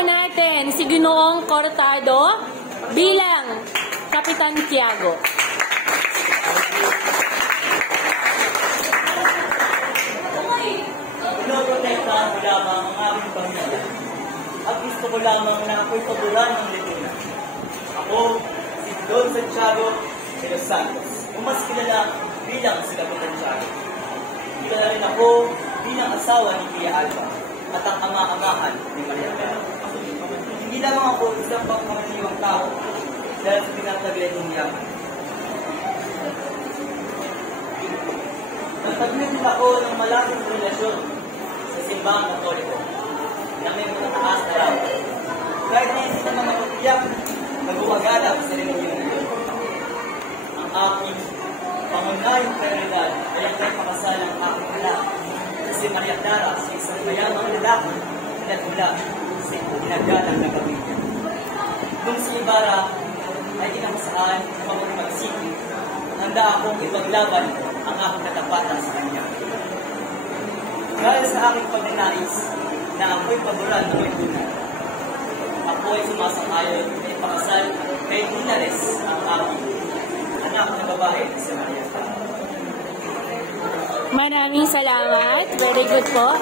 po natin si Ginoong Cortado bilang Kapitan Tiago. Pinoprotektahan ko lamang ang aking pamilya at gusto ko lamang na ako'y paboran ng lipunan. Ako, si Don Santiago de los Santos, o mas kilala bilang si Kapitan Tiago. Kilala rin ako bilang asawa ni Tia Alba at ang ama-amahan ni Maria Bella. Hindi lamang ako isang pangkamaniwang tao dahil sa pinatagay kong yaman. Nagtagmin din ako ng malaking relasyon sa simbahang Katoliko na may matataas na law. Kahit na hindi naman mapagpiyak, nag-uwagalap sa religiyon nito. Ang aking pangunahing prioridad ay ang pakasal ng aking anak na si Maria Clara sa isang mayamang lalaki na mula sa ginagalang na pamilya. Nung si Ibarra ay kinakasaan upang magsipin, handa akong ipaglaban ang aking katapatan sa kanya. Dahil sa aking pagnanais na ako'y paboran ng lipunan, ako ay sumasang-ayon na ipakasal kay Dinares ang aking anak na babae si Maria. Maraming salamat. Very good po.